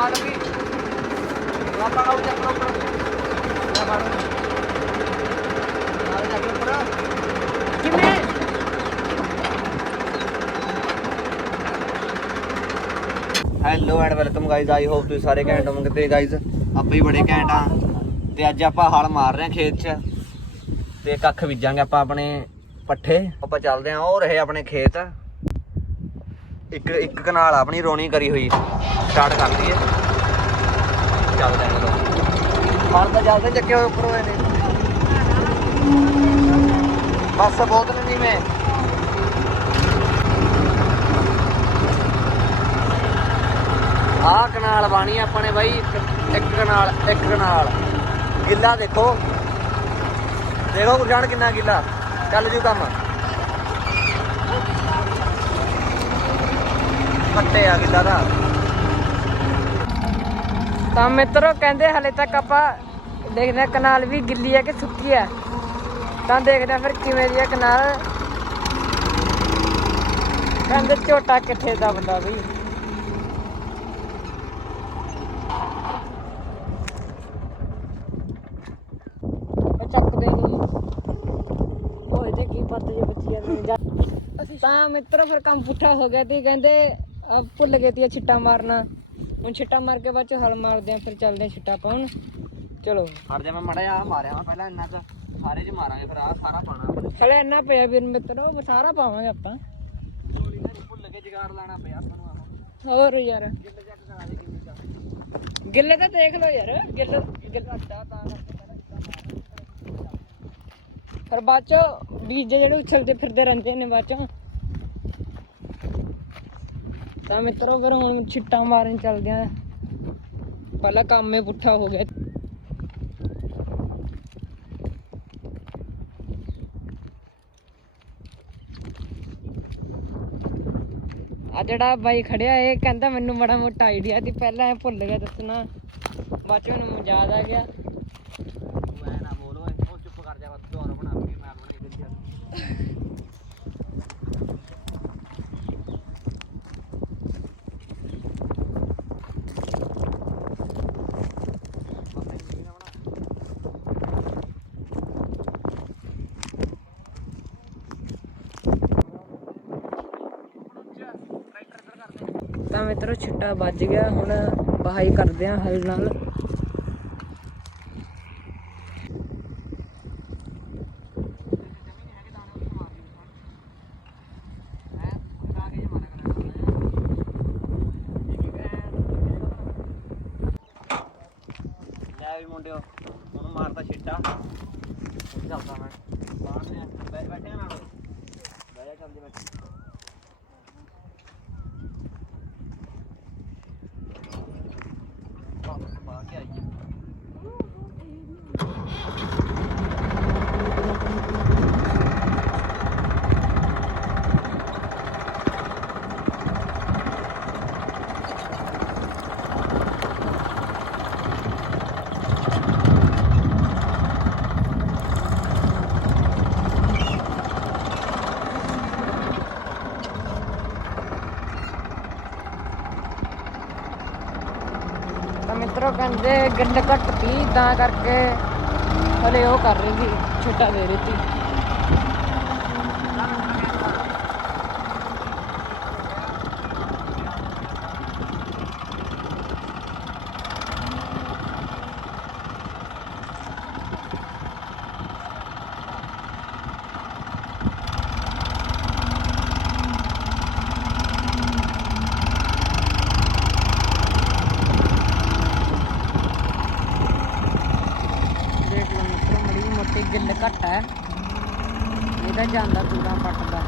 ਮਾਰ ਵੀ ਆਪਾਂ ਆਉ ਚੱਕ ਲੋ ਉੱਪਰ। ਲੈ ਮਾਰ ਮਾਰ ਚੱਕ hello and welcome guys I hope ਤੁਸੀਂ ਸਾਰੇ ਘੈਂਟ ਹੋਵੋਗੇ ਤੇ ਗਾਇਜ਼ ਆਪਾਂ ਹੀ ਬੜੇ ਘੈਂਟ ਆ ਤੇ ਅੱਜ ਆਪਾਂ ਹਲ ਮਾਰ ਰਹੇ ਹਾਂ ਖੇਤ 'ਚ। ਤੇ ਕੱਖ ਬੀਜਾਂਗੇ ਆਪਾਂ ਆਪਣੇ ਪੱਠੇ। ਆਪਾਂ ਚੱਲਦੇ ਆਂ ਉਹ ਰਹੇ ਆਪਣੇ ਖੇਤ। ਇੱਕ ਇੱਕ ਕਨਾਲ ਆਪਣੀ ਰੋਣੀ ਕਰੀ ਹੋਈ। ਸਟਾਰਟ ਕਰ ਲਈਏ। ਚੱਲਦੇ ਆਂ ਲੋ ਹਲ ਤਾਂ ਚੱਲਦੇ ਚੱਕੇ ਹੋਏ ਉੱਪਰ ਹੋਏ ਨੇ ਬਸ ਬਹੁਤ ਨੇ ਨੀਵੇਂ। ਆਹ ਕਨਾਲ ਬਾਣੀ ਆ ਆਪਾਂ ਨੇ ਬਾਈ। ਇੱਕ- ਇੱਕ ਕਨਾਲ ਇੱਕ ਕਨਾਲ ਗਿੱਲਾ ਦੇਖੋ। ਦੇਖੋ ਗੁਰਜਾਨ ਕਿੰਨਾ ਗਿੱਲਾ। ਚੱਲ ਜੂ ਕੰਮ। ਕੱਟੇ ਆ ਗਿੱਲਾ ਦਾ? ਤਾਂ ਮਿੱਤਰੋ ਕਹਿੰਦੇ ਹਲੇ ਤੱਕ ਆਪਾਂ ਦੇਖਦੇ ਹਾਂ ਕਨਾਲ ਵੀ ਗਿੱਲੀ ਹੈ ਕਿ ਸੁੱਕੀ ਹੈ। ਤਾਂ ਦੇਖਦੇ ਹਾਂ ਫਿਰ ਕਿਵੇਂ ਦੀ ਹੈ ਕਨਾਲ। ਕਹਿੰਦੇ ਝੋਟਾ ਕਿੱਥੇ ਦਾ ਬੰਦਾ ਨੇ। ਤਾਂ ਮਿੱਤਰੋ ਫਿਰ ਕੰਮ ਪੁੱਠਾ ਹੋ ਗਿਆ ਤੇ ਕਹਿੰਦੇ ਅਹ ਭੁੱਲ ਗਏ ਤੀ ਛਿੱਟਾ ਮਾਰਨਾ। ਹੁਣ ਛਿੱਟਾ ਮਾਰ ਕੇ ਬਾਅਦ ਚ ਹਲ ਮਾਰਦੇ ਆ ਫਿਰ ਚੱਲਦੇ ਆ ਛਿੱਟਾ ਪਾਉਣ। ਚਲੋ। ਹਟ ਜਾ ਮੈਂ ਮੜਾ ਜਾ ਮਾਰਿਆ ਵਾ ਪਹਿਲਾਂ ਇੰਨਾ ਚ ਸਾਰੇ ਚ ਮਾਰਾਂਗੇ ਫਿਰ ਆ ਸਾਰਾ ਪਾਣਾ ਹਲੇ ਇੰਨਾ ਪਿਆ ਵੀਰ ਮਿੱਤਰੋ ਸਾਰਾ ਪਾਵਾਂਗੇ ਆਪਾਂ। ਭੁੱਲ ਕੇ ਜਗਾੜ ਲਾਣਾ ਪਿਆ ਆਪਾਂ ਨੂੰ ਆਹ। ਹੋਰ ਯਾਰ। ਗਿੱਲੇ ਚੱਕ ਕਰਾ ਦੇ ਕਿੰਨੀ ਚੱਕ। ਗਿੱਲੇ ਤਾਂ ਦੇਖ ਲਓ ਯਾਰ ਗਿੱਲੇ ਗਿੱਲੇ ਤਾਂ ਫਿਰ ਬਾਅਦ ਚ ਬੀਜ ਜਿਹੜੇ ਉਛਲਦੇ ਫਿਰਦੇ ਰਹਿੰਦੇ ਨੇ ਬਾਅਦ ਚ। ਤਾਂ ਮਿੱਤਰੋ ਫਿਰ ਹੁਣ ਛਿੱਟਾ ਮਾਰਨ ਚੱਲਦੇ ਆ ਪਹਿਲਾਂ ਕੰਮ ਹੀ ਪੁੱਠਾ ਹੋ ਗਿਆ। ਆ ਜਿਹੜਾ ਬਾਈ ਖੜਿਆ, ਇਹ ਕਹਿੰਦਾ ਮੈਨੂੰ ਬੜਾ ਮੋਟਾ ਆਈਡੀਆ ਸੀ, ਪਹਿਲਾਂ ਇਹ ਭੁੱਲ ਗਿਆ ਦੱਸਣਾ। ਬਾਅਦ ਚ ਮੈਨੂੰ ਯਾਦ ਆ ਗਿਆ ਤੂੰ ਐ ਨਾ ਬੋਲ ਓਏ ਉਹ ਚੁੱਪ ਕਰ ਜਾ ਬਸ ਦੁਆਰਾ ਬਣਾ ਕੇ ਮੈਂ ਬਣਾਈ ਦਿੱਤੀ ਆ ਤਾਂ ਮਿੱਤਰੋ ਛਿੱਟਾ ਵੱਜ ਗਿਆ, ਹੁਣ ਬਹਾਈ ਕਰਦੇ ਆ ਹਲ ਨਾਲ। ਲੈ ਵੀ ਮੁੰਡਿਓ, ਉਹਨੂੰ ਮਾਰਦਾ ਛਿੱਟਾ। ਉਹ ਚੱਲਦਾ ਮੈਂ। ਬਾਹਰ ਨੇ ਬੈਠ ਬੈਠੇ ਨਾਲ ਬਹਿ ਜਾ, ਚੱਲ ਜੀ ਬੈਠ। ਮਿੱਤਰੋ ਕਹਿੰਦੇ ਗੰਡ ਘੱਟ ਸੀ ਤਾਂ ਕਰਕੇ ਹਲੇ ਉਹ ਕਰ ਰਹੀ ਸੀ, ਛਿੱਟਾ ਦੇ ਰਹੀ ਸੀ। ਜਿਹੜਾ ਜਾਂਦਾ ਪੂਰਾ ਪੱਟਦਾ।